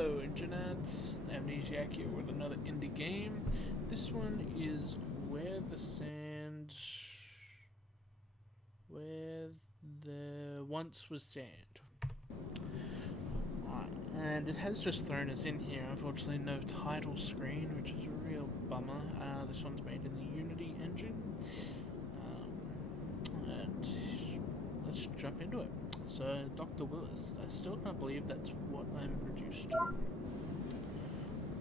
Hello, Internet. Amnesiac here with another indie game. This one is Where the Once Was Sand. And it has just thrown us in here. Unfortunately, no title screen, which is a real bummer. This one's made in the Unity engine. And let's jump into it. So, Dr. Willis, I still can't believe that's what I'm reduced to.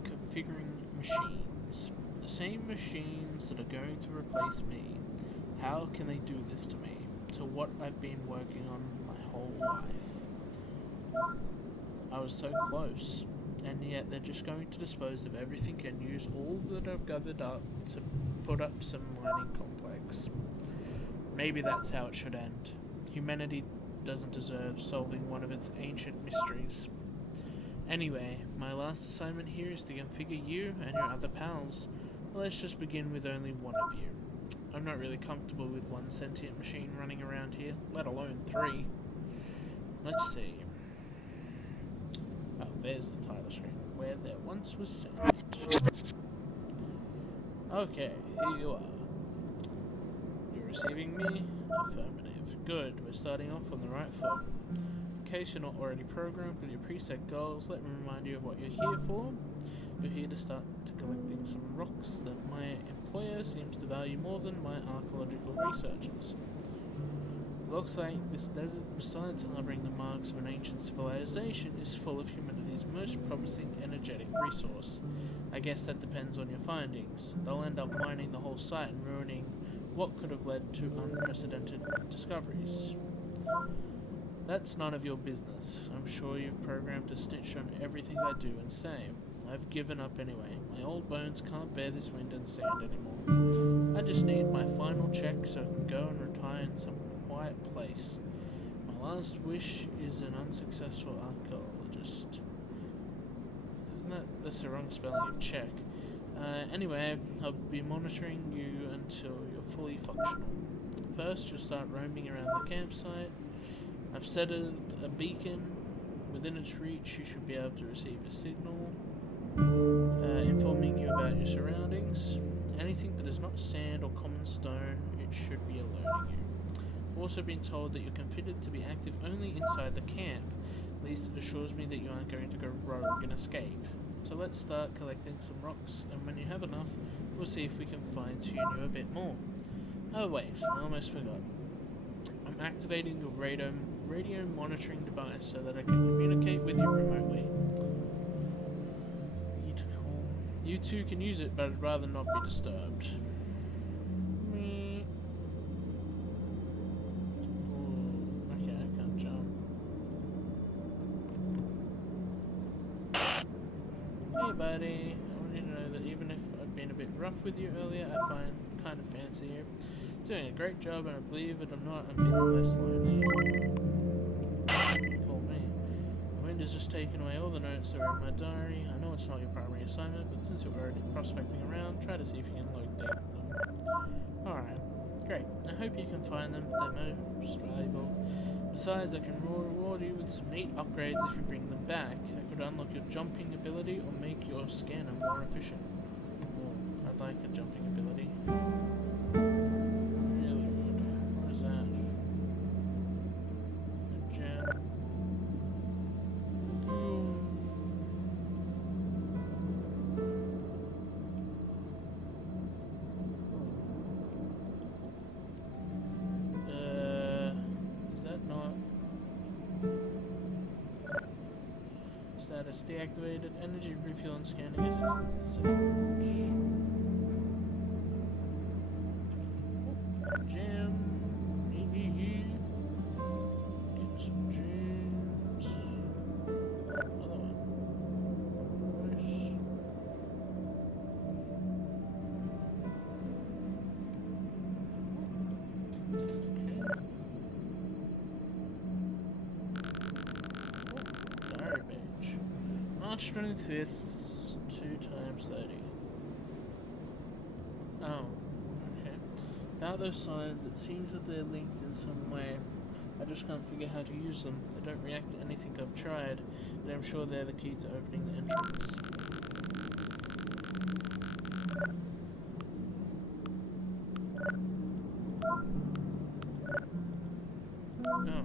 Configuring machines. The same machines that are going to replace me. How can they do this to me? To what I've been working on my whole life. I was so close, and yet they're just going to dispose of everything and use all that I've gathered up to put up some mining complex. Maybe that's how it should end. Humanity doesn't deserve solving one of its ancient mysteries. Anyway, my last assignment here is to configure you and your other pals. Let's just begin with only one of you. I'm not really comfortable with one sentient machine running around here, let alone 3. Let's see. Oh, there's the title screen. Where there once was sand. Okay, here you are. You're receiving me? Affirmative. Good, we're starting off on the right foot. In case you're not already programmed with your preset goals, let me remind you of what you're here for. You're here to start collecting some rocks that my employer seems to value more than my archaeological researchers. Looks like this desert, besides harboring the marks of an ancient civilization, is full of humanity's most promising energetic resource. I guess that depends on your findings. They'll end up mining the whole site and ruining what could have led to unprecedented discoveries. That's none of your business. I'm sure you've programmed to snitch on everything I do and say. I've given up anyway. My old bones can't bear this wind and sand anymore. I just need my final check so I can go and retire in some quiet place. My last wish is an unsuccessful archaeologist. That's the wrong spelling of check. Anyway, I'll be monitoring you until you're fully functional. First, you'll start roaming around the campsite. I've set a beacon. Within its reach, you should be able to receive a signal informing you about your surroundings. Anything that is not sand or common stone, it should be alerting you. I've also been told that you're configured to be active only inside the camp. At least it assures me that you aren't going to go rogue and escape. So let's start collecting some rocks, and when you have enough, we'll see if we can fine-tune you a bit more. Oh wait, I almost forgot. I'm activating your radio monitoring device so that I can communicate with you remotely. You two can use it, but I'd rather not be disturbed. Okay, I can't jump. Hey buddy, I want you to know that even if I've been a bit rough with you earlier, I find kind of fancy you. Doing a great job, and I believe it or not, I'm feeling less lonely. Call me. The wind has just taken away all the notes that were in my diary. I know it's not your primary assignment, but since you're already prospecting around, try to see if you can locate them. Alright, great. I hope you can find them. They're most valuable. Besides, I can reward you with some neat upgrades if you bring them back. I could unlock your jumping ability or make your scanner more efficient. Well, I'd like a jumping ability. Really would. What is that? A gem. Status deactivated. Energy refuel and scanning assistance disabled. Gem. Get some gems. Another one. Nice. Diary page. March 25th, 2 times 30. Oh, okay. About those signs, it seems that they're linked in some way. I just can't figure how to use them. They don't react to anything I've tried. but I'm sure they're the key to opening the entrance. Oh,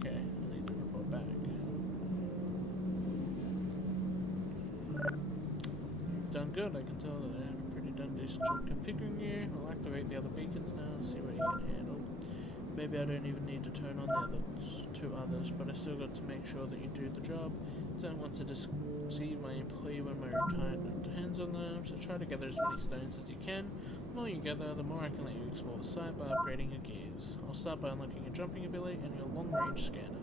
okay. I need to report back. Done good. I can tell that I have a pretty done decent job configuring you. I'll activate the other beacons now and see what you can handle. Maybe I don't even need to turn on the other two others, but I still got to make sure that you do the job. Don't want to deceive my employee when my retired hands on them, so try to gather as many stones as you can. The more you gather, the more I can let you explore the site by upgrading your gears. I'll start by unlocking your jumping ability and your long-range scanner.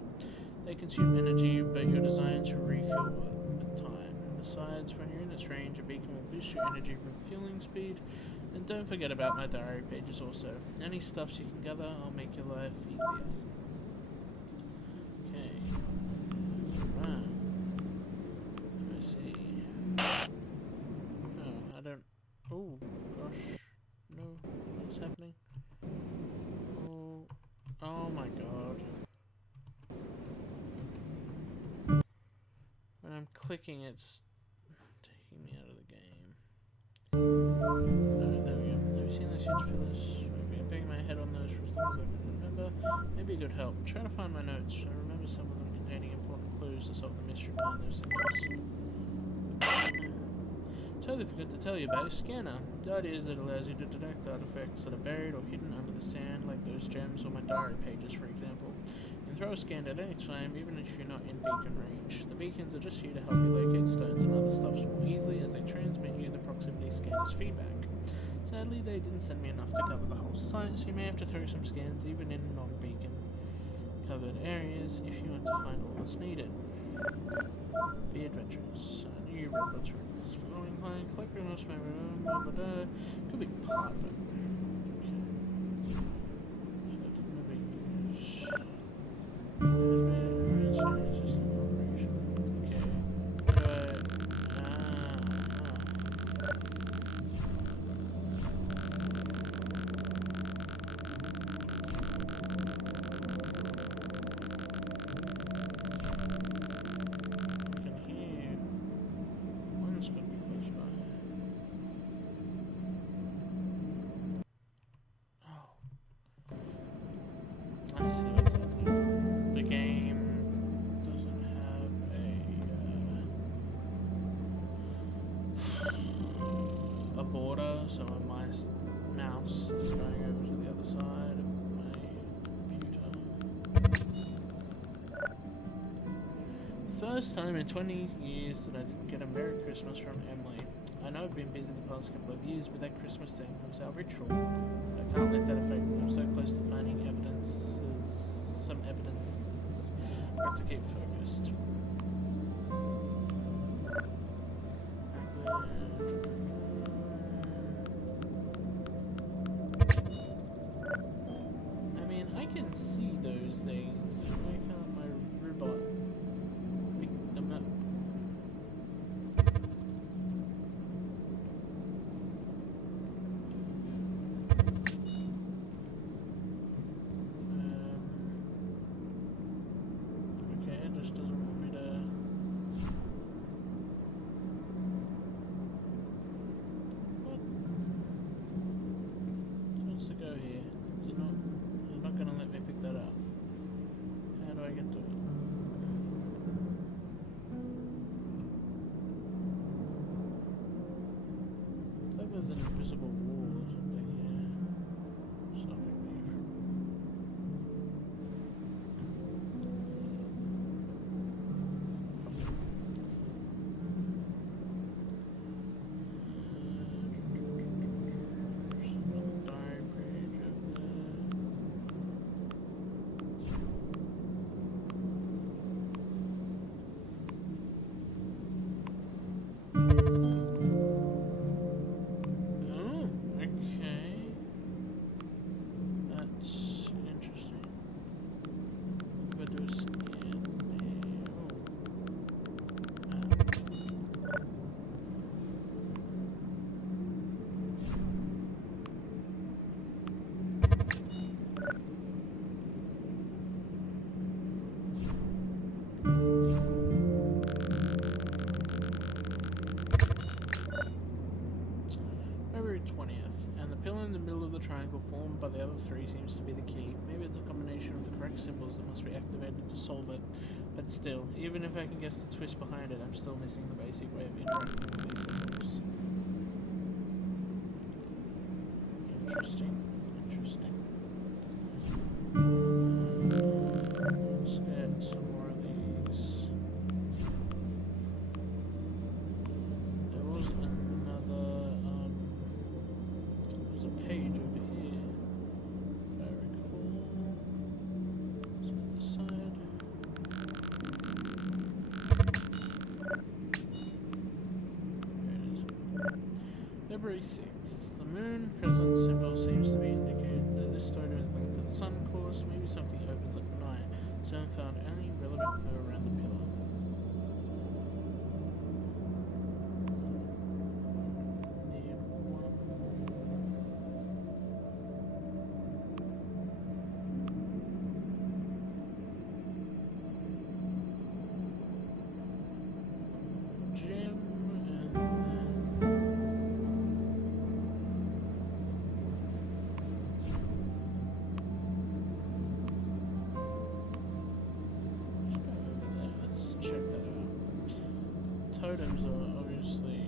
They consume energy, but you're designed to refuel with time. Besides, when you're in this range, a beacon will boost your energy refueling speed. And don't forget about my diary pages also. Any stuffs you can gather, I'll make your life easier. Okay. Right. Let's see. Oh, I don't... Oh, gosh. No. What's happening? Oh. Oh my god. When I'm clicking, it's taking me out of the game. No, there we go. Have you seen those huge pillars? I've been banging my head on those for as long as I can remember. Maybe it could help. Try to find my notes. I remember some of them containing important clues to solve the mystery behind those symbols. Totally forgot to tell you about your scanner. The idea is it allows you to detect artifacts that are buried or hidden under the sand, like those gems or my diary pages, for example. You can throw a scan at any time, even if you're not in beacon range. The beacons are just here to help you locate stones and other stuff more easily as they transmit you the proximity scanner's feedback. Sadly, they didn't send me enough to cover the whole site, so you may have to throw some scans even in non-beacon covered areas if you want to find all that's needed. Be adventurous. New robots. Following client, collect notes, could be part of it. I see what's happening. The game doesn't have a border, so my mouse is going over to the other side of my computer. First time in 20 years that I didn't get a Merry Christmas from Emily. I know I've been busy the past couple of years, but that Christmas thing was our ritual. I can't let that affect me. I'm so close to finding some evidence to keep focused. I mean, I can see those things. Why can't my robot pick them up? There's an invisible wall or something here. Stopping me from... Diary page over there. of the three seems to be the key. Maybe it's a combination of the correct symbols that must be activated to solve it. But still, even if I can guess the twist behind it, I'm still missing the basic way of interacting with these symbols. Interesting. Interesting. Let's add some more of these. There was another, there's a page over here, if I recall. It's on this side. There it is. February 6th. The moon present symbol seems to be indicating that this story is linked to the sun course. Maybe something opens at night. Stone found only relevant clue around the pillar. Totems are obviously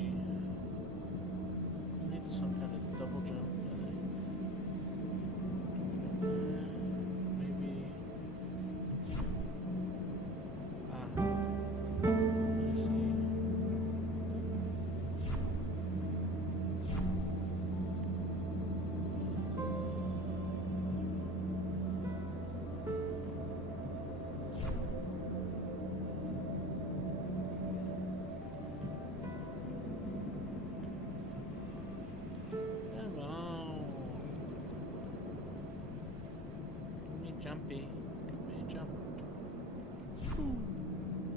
need some kind of double jump. Maybe. I see. Jumpy. Give me a jump.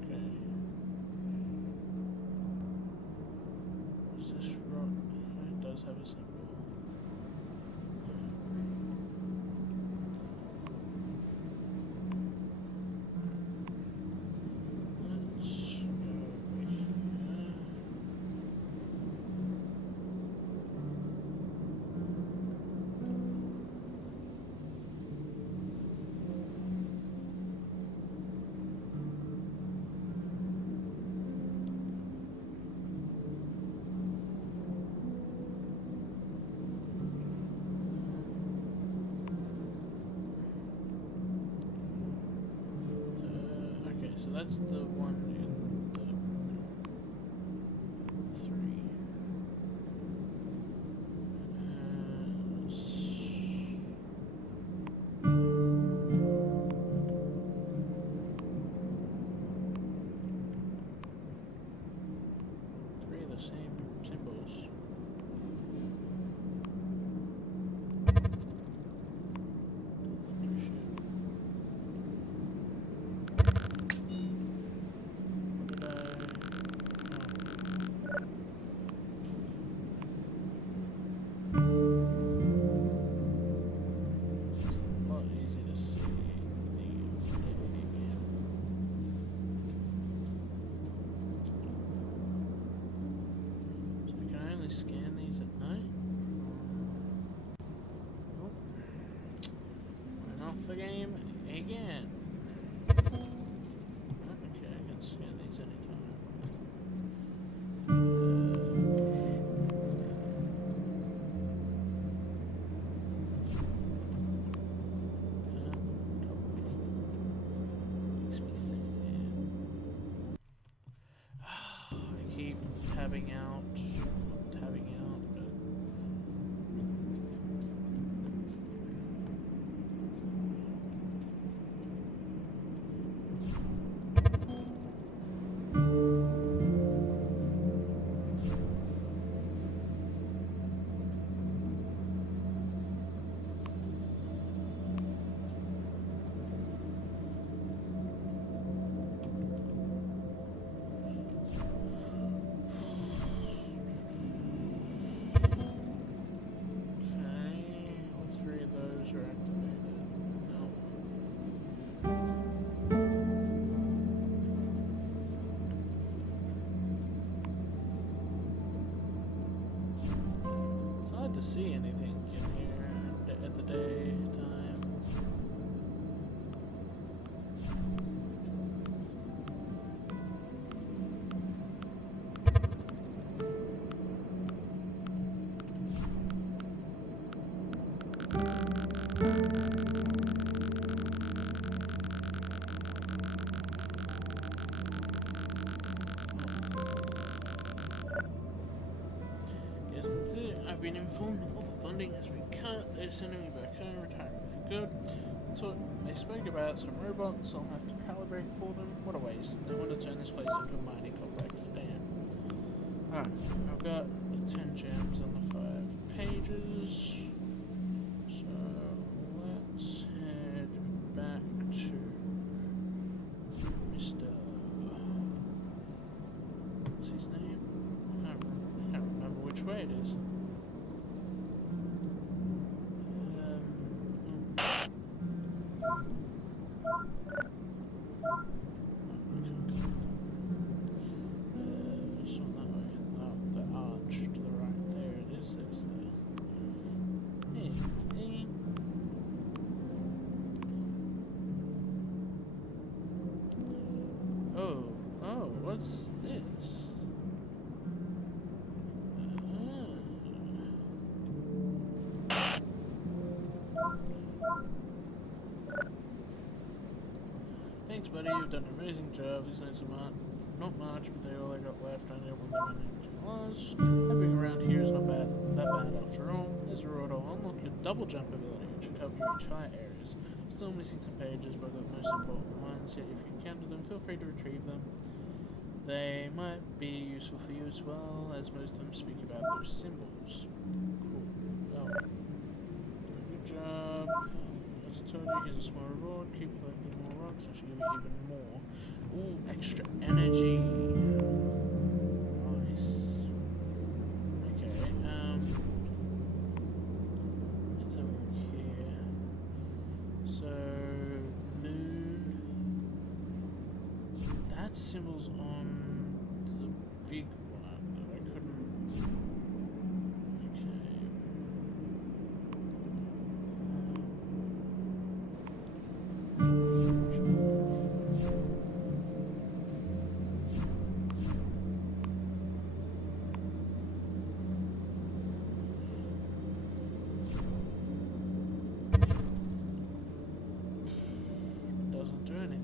Okay. What's this rock? It does have a symbol. That's the one in the 3. Three of the same symbols. Scan these at night. Nope. Went off the game again. Oh, okay, I can scan these anytime. Makes me sad. I keep tabbing out. See anything in here at the day. I've been informed that all the funding has been cut. They're sending me back home, retirement for good. They spoke about some robots. I'll have to calibrate for them. What a waste. They want to turn this place into a mining complex. Damn. Alright, I've got the 10 gems on the 5 pages. So let's head back to Mr. What's his name? I can't remember which way it is. What's this? Thanks, buddy. You've done an amazing job. These nights are not much, but they're all I got left. I don't want them running too lost. Having around here is not that bad after all. As a road, I'll unlock your double jump ability, which should help you reach high areas. Still missing some pages, but the most important ones. Yet if you encounter them, feel free to retrieve them. They might be useful for you as well, as most of them speak about those symbols. Cool. Oh. Good job. As I told you, here's a small reward. Keep collecting more rocks. I should give you even more. Ooh, extra energy. Nice. Okay, let's have a look here. So, moon. That symbol's on the big one that I couldn't. Doesn't do anything.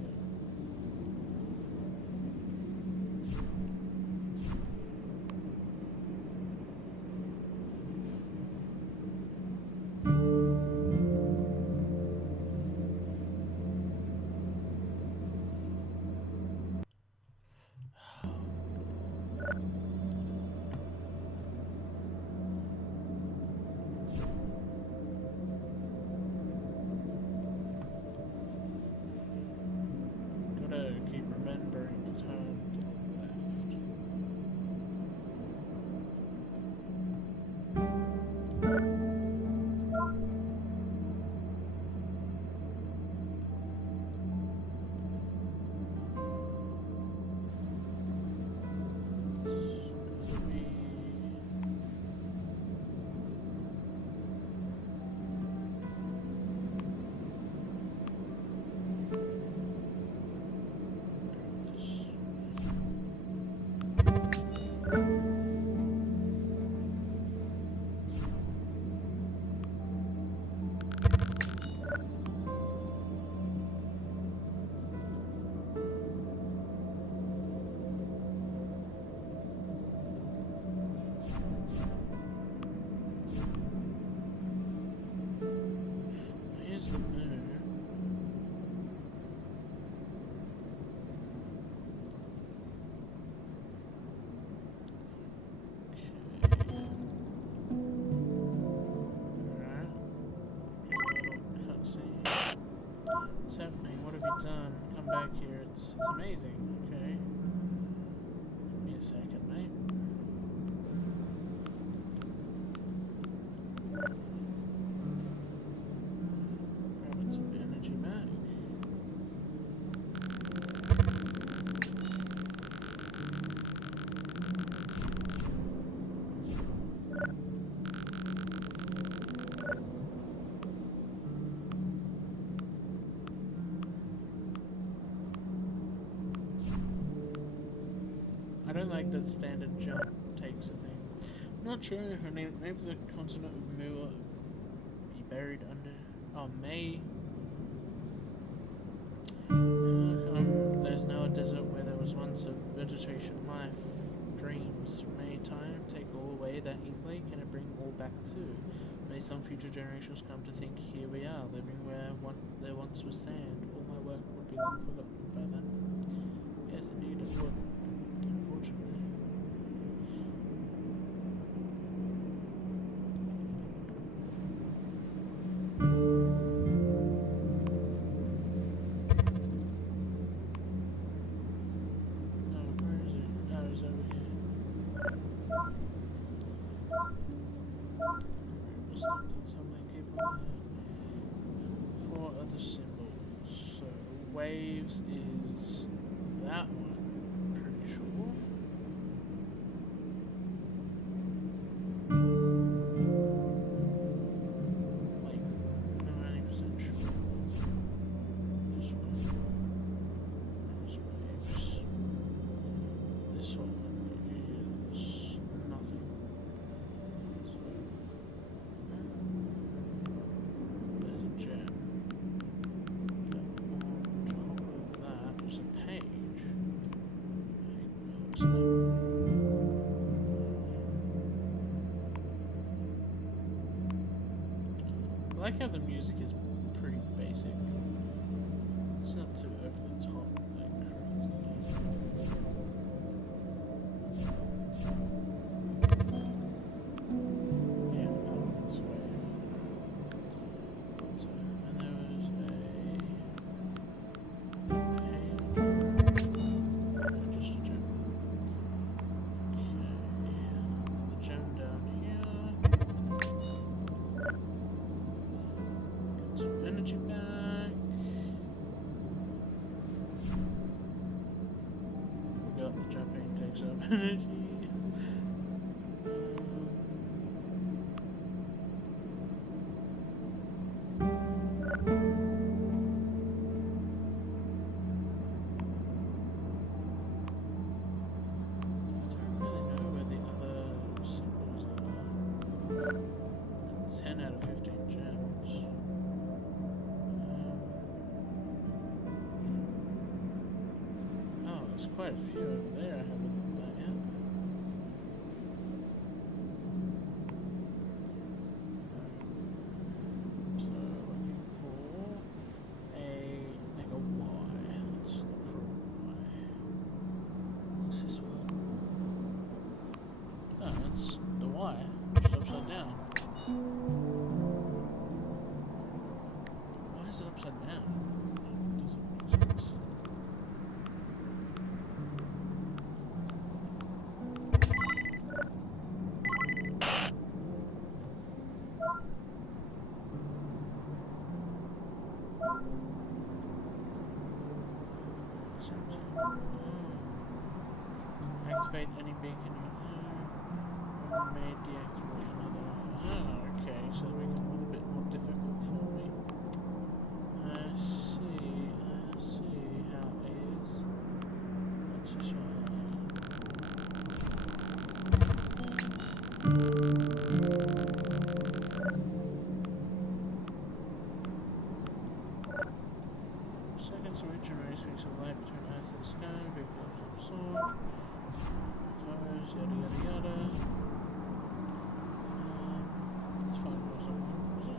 Gotta keep remembering to turn to the left. Here's the moon. What's happening? What have you done? Come back here. It's amazing. Okay. Give me a second, mate. Grabbing some energy back. I don't like that standard jump takes a thing. I'm not sure her name. Maybe the continent of Mu will be buried under. Oh, May. There's now a desert where there was once a vegetation life. dreams. May time take all away that easily, can it bring all back too? May some future generations come to think, here we are, living where there once was sand. All my work would be long forgotten by then. Yes, indeed it would, unfortunately. Waves is that one, pretty sure. Like, 90% sure. This one is waves. This one is nothing. So, there's a gem. I like how the music is pretty basic. It's not too over the top, like crazy. Yeah, this way. And there was just a gem. Okay, the gem down here. Energy back. Forgot the jumping takes up energy. I don't really know where the other symbols are. 10 out of 15 gems. There's quite a few over there I haven't looked at yet. So looking for like a Y. Let's look for a Y. What's this one? Oh, that's the Y. Just upside down. Why is it upside down? Activate any beacon you may deactivate another. Oh, okay, so they make it a little bit more difficult for me. I see how it is. That's this one. Seconds to regenerate streaks of light between Earth and sky, vehicles absorbed. Flowers, yada yada yada. That's fine, what was it?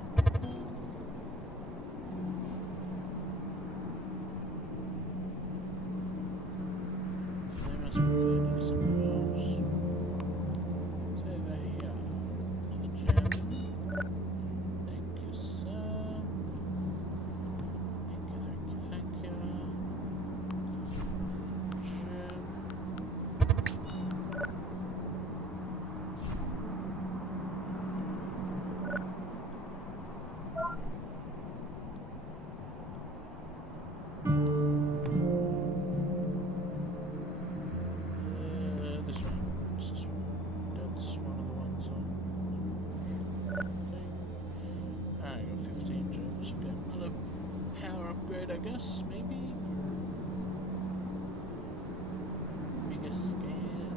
They must be related to something else. So there you are. Another gem. Thank you, sir. Thank you. Gem. This one. What's this one? That's one of the ones on thing. Alright, I got 15 gems. Okay, another power upgrade, I guess, maybe? Bigger scan.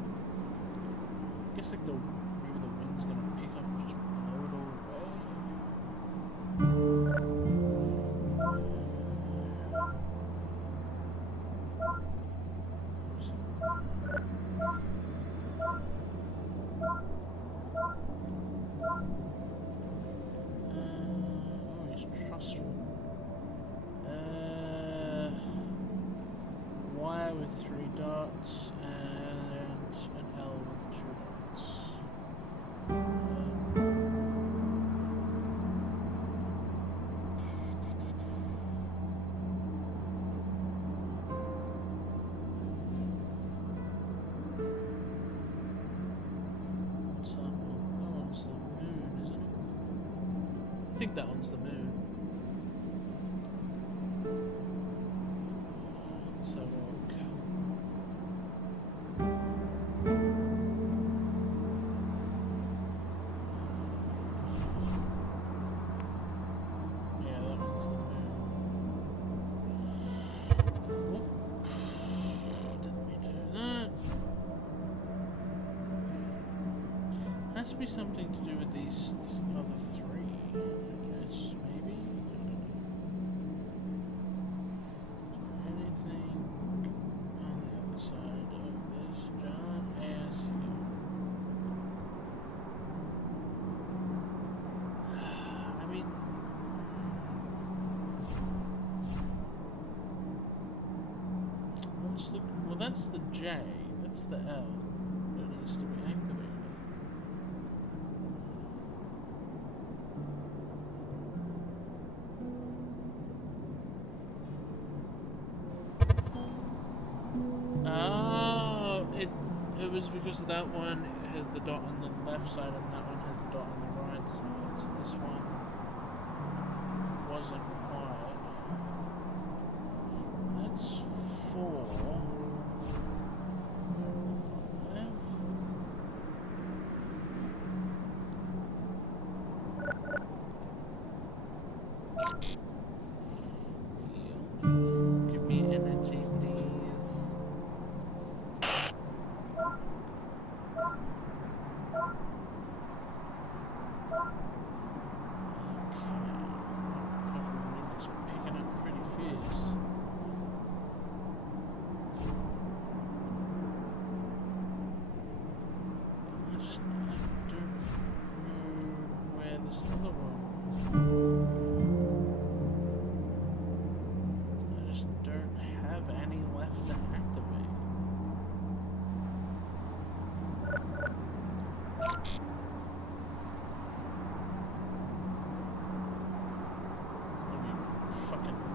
I guess like maybe the wind's gonna pick up and just blow it all away. think that one's the moon. Let's have a look. Yeah, that one's the moon. Whoop. Didn't mean to do that. Has to be something to do with these other three, I guess, maybe? I don't know. Anything on the other side of this giant ass here? I mean... What's the... Well, that's the J. That's the L. That needs to be activated. It was because that one has the dot on the left side and that one has the dot on the right side. So this one wasn't required. That's 4. 5. Give me energy, please.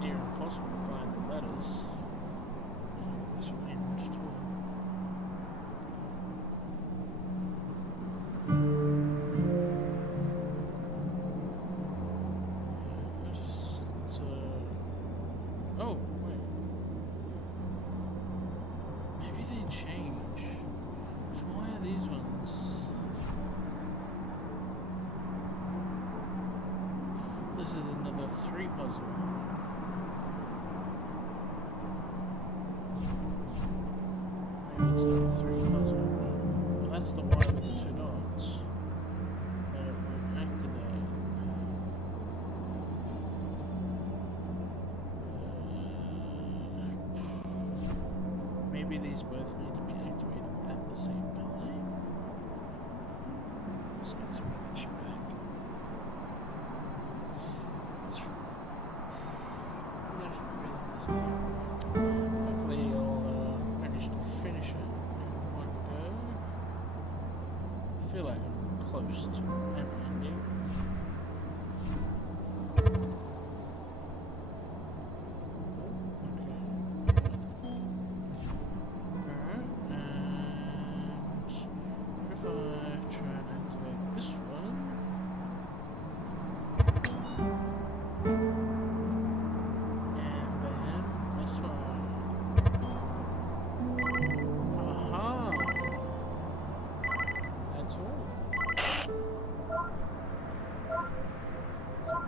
Impossible to find the letters. This wind too. It's oh, wait. Maybe they change. So why are these ones? This is another 3 puzzle. It's not a 3 puzzle. Well, that's the one with the 2 dots. But it won't activate. Maybe these both need to be activated at the same time. Let's get some energy back. Hopefully you'll manage to finish it in one go. I feel like I'm close to an ending. Alright, and what if I try and activate this one?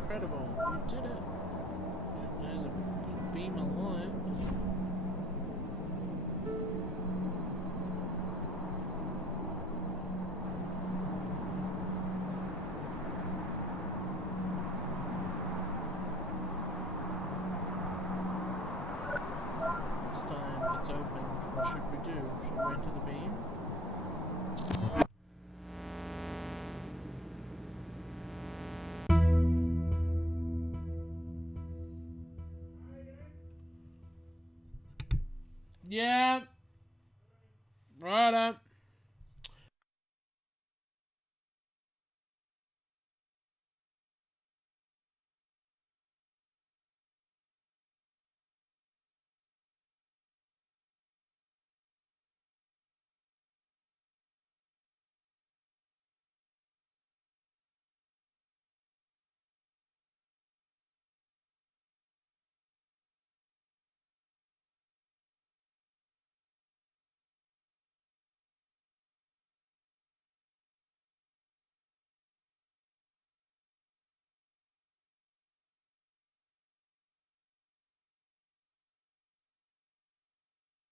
Incredible, you did it. There's a beam of light. This time it's open. What should we do? Should we enter the beam? Yeah. Right up.